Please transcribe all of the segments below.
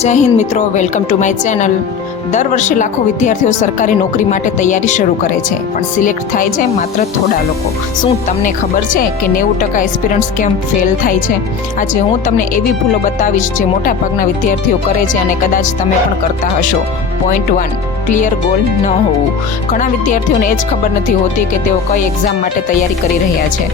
જય હિન્દ મિત્રો, welcome to my channel. દર વર્ષે લાખો વિદ્યાર્થીઓ સરકારી નોકરી માટે તૈયારી શરૂ કરે છે, પણ સિલેક્ટ થાય છે માત્ર થોડા લોકો। શું તમને ખબર છે કે 90% એસ્પિરન્ટ્સ કેમ ફેલ થાય છે? આજે હું તમને એવી ભૂલો બતાવીશ જે મોટાભાગના વિદ્યાર્થીઓ કરે છે અને કદાચ તમે પણ કરતા હશો। પોઈન્ટ 1, ક્લિયર ગોલ ન હોવું। ઘણા વિદ્યાર્થીઓને એ જ ખબર નથી હોતી કે તેઓ કઈ એક્ઝામ માટે તૈયારી કરી રહ્યા છે।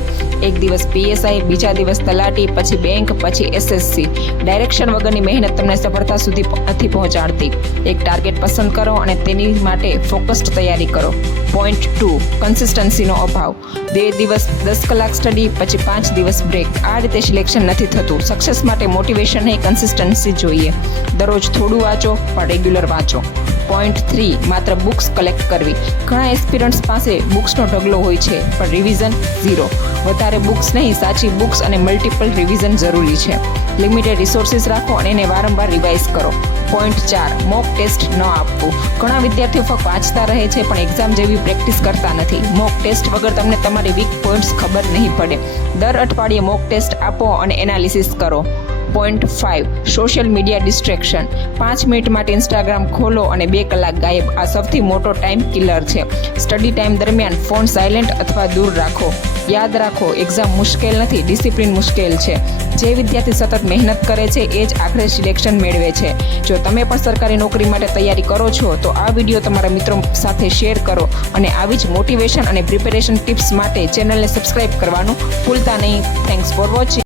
એક દિવસ પીએસઆઈ, બીજા દિવસ તલાટી, પછી બેંક, પછી એસએસસી। ડાયરેક્શન વગરની મહેનત તમને સફળતા સુધી નથી પહોંચાડતી। એક ટાર્ગેટ પસંદ કરો અને તેની માટે ફોકસ્ડ તૈયારી કરો। પોઈન્ટ 2, કન્સિસ્ટન્સીનો અભાવ। 2 દિવસ 10 કલાક સ્ટડી, પછી 5 દિવસ બ્રેક। આ રીતે સિલેક્શન નથી થતું। સક્સેસ માટે મોટિવેશન નહીં, કન્સિસ્ટન્સી જોઈએ। દરરોજ થોડું વાંચો, પણ રેગ્યુલર વાંચો। પોઈન્ટ 3, માત્ર બુક્સ કલેક્ટ કરવી। ઘણા એસ્પિરન્ટ્સ પાસે બુક્સનો ઢગલો હોય છે, પણ રિવિઝન ઝીરો। વધારે બુક્સ નહીં, સાચી બુક્સ અને મલ્ટિપલ રિવિઝન જરૂરી છે। લિમિટેડ રિસોર્સિસ રાખો અને એને વારંવાર રિવાઇઝ કરો। પોઈન્ટ 4, મોક ટેસ્ટ ન આપવું। ઘણા વિદ્યાર્થીઓ ફક્ત વાંચતા રહે છે, પણ એક્ઝામ જેવી પ્રેક્ટિસ કરતા નથી। મોક ટેસ્ટ વગર તમને તમારી વીક પોઈન્ટ્સ ખબર નહીં પડે। દર અઠવાડિયે મોક ટેસ્ટ આપો અને એનાલિસિસ કરો। Point 5, social media destruction. 5 minute માટે ઇન્સ્ટાગ્રામ ખોલો અને 2 કલાક ગાયબ। આ સૌથી મોટો ટાઈમ કિલર છે। સ્ટડી ટાઈમ દરમિયાન ફોન સાયલેન્ટ અથવા દૂર રાખો। યાદ રાખો, એક્ઝામ મુશ્કેલ નથી, ડિસિપ્લિન મુશ્કેલ છે। જે વિદ્યાર્થી સતત મહેનત કરે છે એ જ આખરે સિલેક્શન મેળવે છે। જો તમે પણ સરકારી નોકરી માટે તૈયારી કરો છો તો આ વિડીયો તમારા મિત્રો સાથે શેર કરો અને આવી જ મોટિવેશન અને પ્રિપેરેશન ટિપ્સ માટે ચેનલને સબસ્ક્રાઇબ કરવાનું ભૂલતા નહીં। Thanks for watching.